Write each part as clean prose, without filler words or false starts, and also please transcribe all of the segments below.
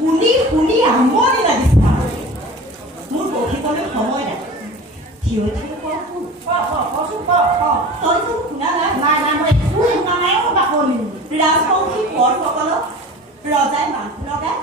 শুনি শুনি আমনি লাগিছে মোৰ বহিবলৈ সময় নাই থিয় থিয় তইতো শুনা নাই মই একো শুনা নাই বাকলি ৰাজবংশী বৰসকলক ৰজাই মানুহ লগাই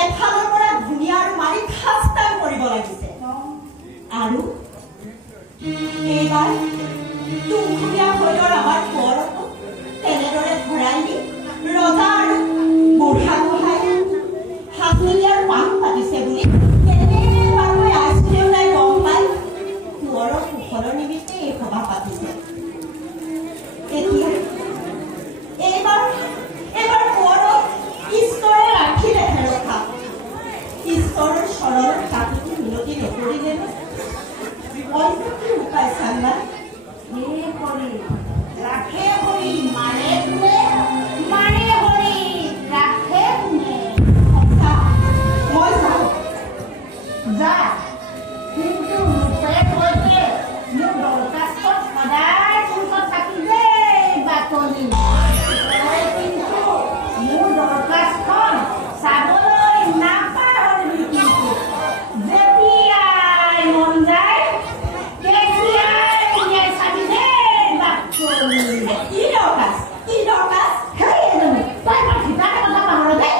এফালৰ পৰা ধুনীয়া আৰু মাৰি খাস্তান কৰিব লাগিছে আৰু এইবাৰ তুমখুৰীয়া হৈলৰ আমাৰ কোঁৱৰকো তেনেদৰে ধৰাই নি ৰজা আৰু বুঢ়া গোহাঁই হাতলীয়াৰ পাণ পাতিছে বুলি কেনেবাকৈ আইচক্ৰীম নাই গম পাই কোঁৱৰৰ কুশলৰ নিমিত্তে এই সভা পাতিছে এতিয়া এইবাৰ কোঁৱৰক ঈশ্বৰে ৰাখিলেহে ৰখা ঈশ্বৰৰ চৰণত কাকো মিনতি নকৰিলে অন্য কি উপায় চান্দা ৰাখে হৰি মাৰে কোনে মাৰে হৰি ৰাখে কোনে মই যাওঁ যা কিন্তু ৰূপে কৈছে মোৰ দৰখাস্তত সদায় তোৰ থাকি দেই বাতৰি কিন্তু মোৰ দৰখাস্তখন চাবলৈ নাপাহৰিবি কিন্তু যেতিয়াই মন যায় তেতিয়াই উলিয়াই চাবি দেই বাতৰি কি দৰখাস্ত সেই তই মোৰ ভিতৰতে কথা পাহৰ দেই